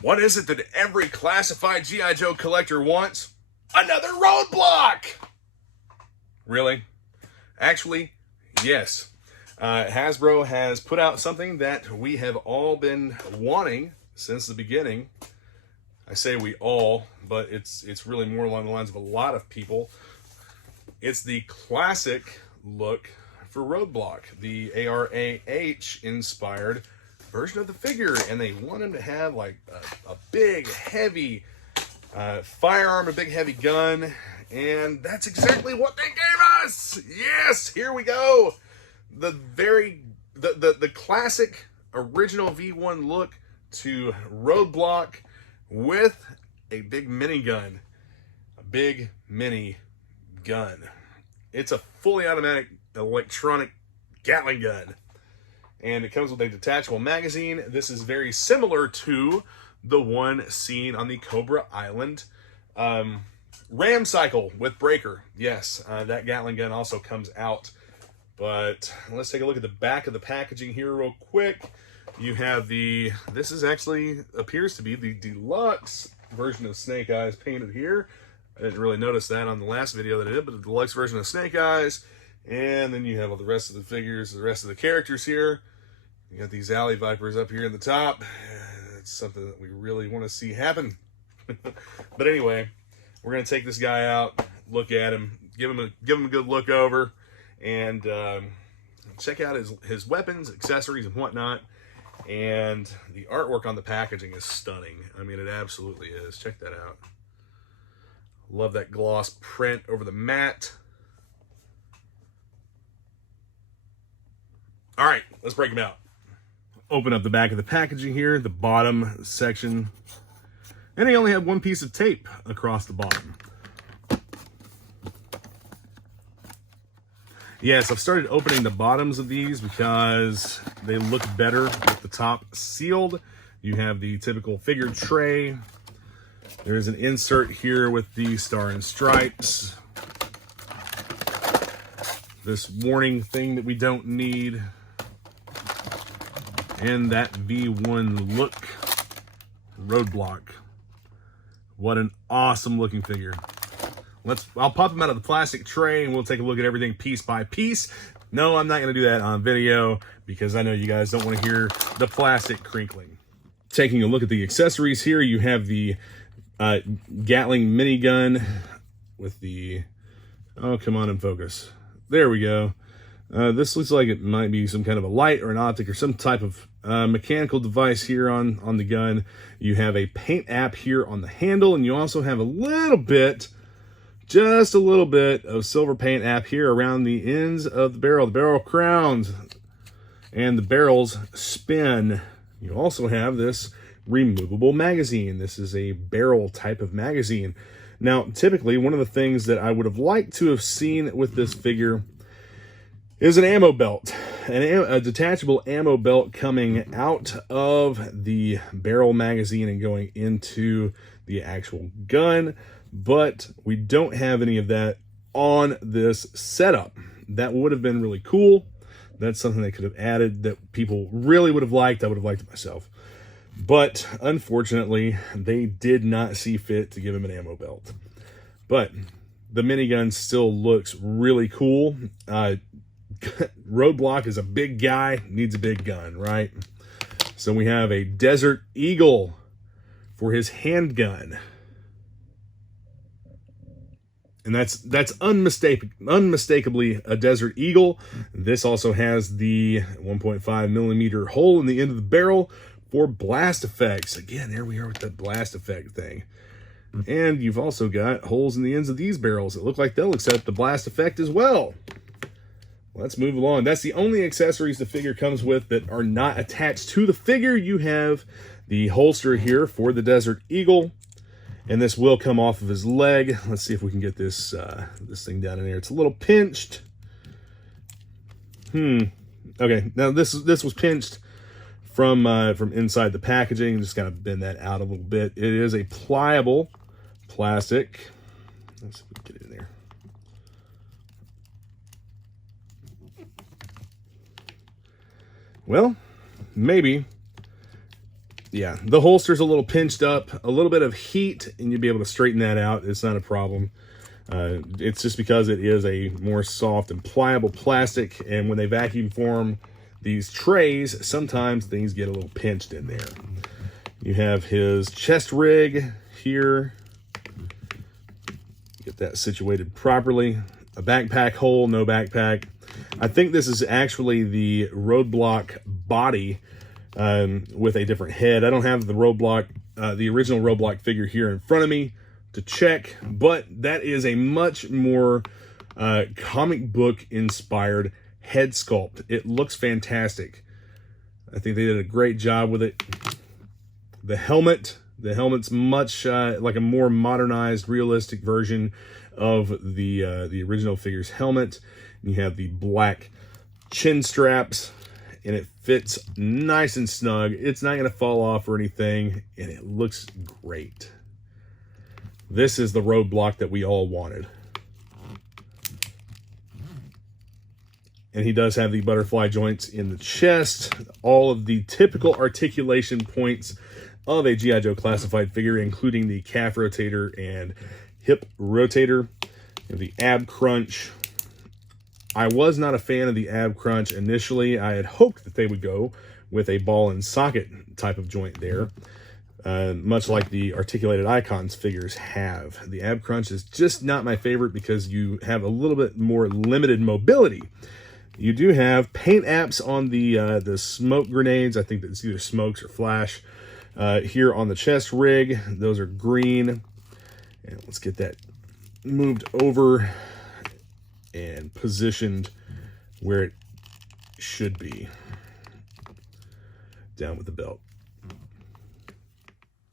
What is it that every classified G.I. Joe collector wants? Another Roadblock! Really? Actually, yes. Hasbro has put out something that we have all been wanting since the beginning. I say we all, but it's really more along the lines of a lot of people. It's the classic look for Roadblock, the ARAH inspired version of the figure, and they want him to have like a big heavy firearm, a big heavy gun, and that's exactly what they gave us. Yes, here we go. The classic original V1 look to Roadblock with a big minigun, a big mini gun. It's a fully automatic electronic Gatling gun, and it comes with a detachable magazine. This is very similar to the one seen on the Cobra Island ram cycle with Breaker. Yes, that Gatling gun also comes out. But let's take a look at the back of the packaging here real quick. You have this is actually appears to be the deluxe version of Snake Eyes painted here. I didn't really notice that on the last video that I did, but the deluxe version of Snake Eyes. And then you have all the rest of the figures, the rest of the characters here. You got these Alley Vipers up here in the top. It's something that we really want to see happen. But anyway, we're going to take this guy out, look at him, give him a good look over, and check out his weapons, accessories, and whatnot. And the artwork on the packaging is stunning. I mean, it absolutely is. Check that out. Love that gloss print over the mat. All right, let's break them out. Open up the back of the packaging here, the bottom section. And they only have one piece of tape across the bottom. Yes, I've started opening the bottoms of these because they look better with the top sealed. You have the typical figure tray. There's an insert here with the Star and Stripes. This warning thing that we don't need. And that V1 look Roadblock. What an awesome looking figure. I'll pop them out of the plastic tray and we'll take a look at everything piece by piece. No, I'm not going to do that on video because I know you guys don't want to hear the plastic crinkling. Taking a look at the accessories here, you have the Gatling minigun with the, oh, come on and focus. There we go. This looks like it might be some kind of a light or an optic or some type of mechanical device here on the gun. You have a paint app here on the handle, and you also have a little bit, just a little bit of silver paint app here around the ends of the barrel crowns, and the barrels spin. You also have this removable magazine. This is a barrel type of magazine. Now, typically, one of the things that I would have liked to have seen with this figure is an ammo belt, a detachable ammo belt coming out of the barrel magazine and going into the actual gun, but we don't have any of that on this setup. That would have been really cool. That's something they could have added that people really would have liked. I would have liked it myself. But unfortunately, they did not see fit to give him an ammo belt. But the minigun still looks really cool. Roadblock is a big guy, needs a big gun, right? So we have a Desert Eagle for his handgun. And that's unmistakably a Desert Eagle. This also has the 1.5 millimeter hole in the end of the barrel for blast effects. Again, there we are with that blast effect thing. And you've also got holes in the ends of these barrels that look like they'll accept the blast effect as well. Let's move along. That's the only accessories the figure comes with that are not attached to the figure. You have the holster here for the Desert Eagle, and this will come off of his leg. Let's see if we can get this this thing down in there. It's a little pinched. Okay, now this was pinched from inside the packaging. Just gotta bend that out a little bit. It is a pliable plastic. Let's see if we can get it in there. Well, maybe. Yeah, the holster's a little pinched up, a little bit of heat, and you'll be able to straighten that out. It's not a problem. It's just because it is a more soft and pliable plastic, and when they vacuum form these trays, sometimes things get a little pinched in there. You have his chest rig here. Get that situated properly. A backpack hole, no backpack. I think this is actually the Roadblock body with a different head. I don't have the Roadblock, the original Roadblock figure here in front of me to check, but that is a much more comic book inspired head sculpt. It looks fantastic. I think they did a great job with it. The helmet's much like a more modernized, realistic version of the original figure's helmet. And you have the black chin straps, and it fits nice and snug. It's not going to fall off or anything, and it looks great. This is the Roadblock that we all wanted. And he does have the butterfly joints in the chest, all of the typical articulation points of a G.I. Joe classified figure, including the calf rotator and hip rotator, and the ab crunch. I was not a fan of the ab crunch initially. I had hoped that they would go with a ball and socket type of joint there, much like the articulated icons figures have. The ab crunch is just not my favorite because you have a little bit more limited mobility. You do have paint apps on the smoke grenades. I think that's either smokes or flash. Here on the chest rig, those are green. And let's get that moved over and positioned where it should be. Down with the belt.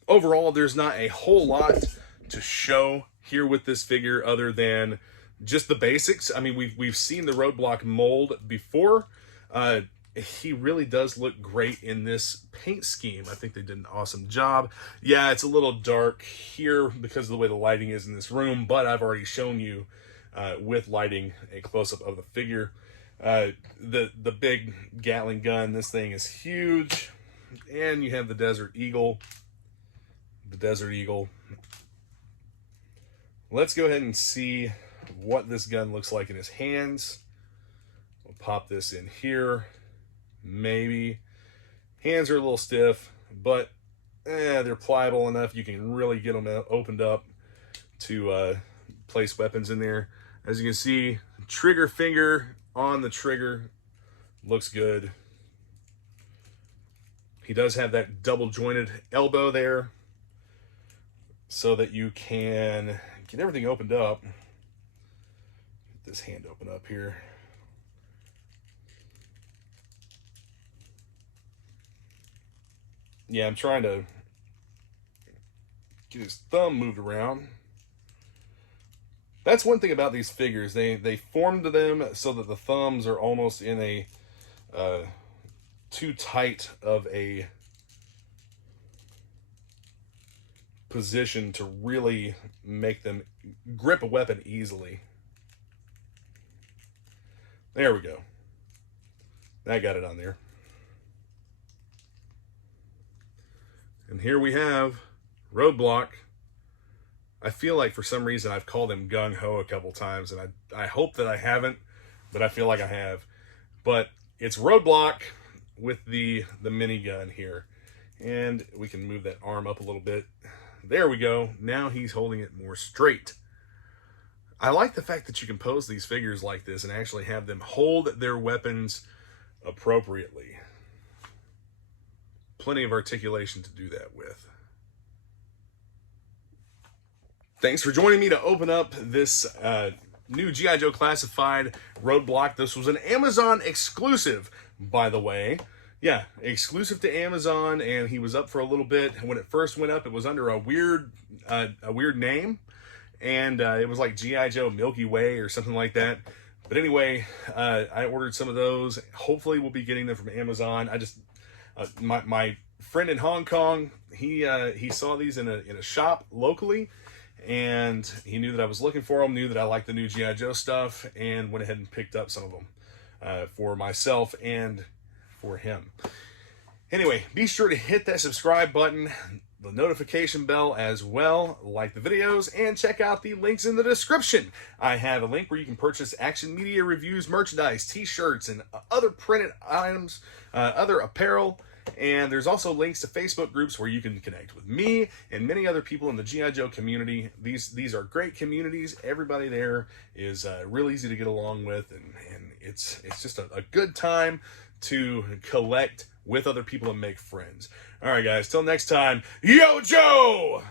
Overall, there's not a whole lot to show here with this figure other than just the basics. I mean, we've seen the Roadblock mold before. He really does look great in this paint scheme. I think they did an awesome job. Yeah, it's a little dark here because of the way the lighting is in this room, but I've already shown you with lighting a close-up of the figure. The big Gatling gun, this thing is huge. And you have the Desert Eagle. The Desert Eagle. Let's go ahead and see what this gun looks like in his hands. We'll pop this in here. Maybe. Hands are a little stiff, but they're pliable enough. You can really get them opened up to place weapons in there. As you can see, trigger finger on the trigger looks good. He does have that double jointed elbow there so that you can get everything opened up. Get this hand open up here. Yeah, I'm trying to get his thumb moved around. That's one thing about these figures. They formed them so that the thumbs are almost in a too tight of a position to really make them grip a weapon easily. There we go. I got it on there. And here we have Roadblock. I feel like for some reason I've called him Gung Ho a couple times, and I hope that I haven't, but I feel like I have. But it's Roadblock with the minigun here. And we can move that arm up a little bit. There we go. Now he's holding it more straight. I like the fact that you can pose these figures like this and actually have them hold their weapons appropriately. Plenty of articulation to do that with. Thanks for joining me to open up this new G.I. Joe Classified Roadblock. This was an Amazon exclusive, by the way. Yeah, exclusive to Amazon, and he was up for a little bit. When it first went up, it was under a weird name, and it was like G.I. Joe Milky Way or something like that. But anyway, I ordered some of those. Hopefully, we'll be getting them from Amazon. I just my friend in Hong Kong, he saw these in a shop locally, and he knew that I was looking for them, knew that I liked the new G.I. Joe stuff, and went ahead and picked up some of them for myself and for him. Anyway, be sure to hit that subscribe button, the notification bell as well, like the videos, and check out the links in the description. I have a link where you can purchase Action Media Reviews merchandise, t-shirts, and other printed items, other apparel. And there's also links to Facebook groups where you can connect with me and many other people in the G.I. Joe community. These are great communities. Everybody there is real easy to get along with, and it's just a good time to collect with other people and make friends. All right, guys, till next time, Yo Joe!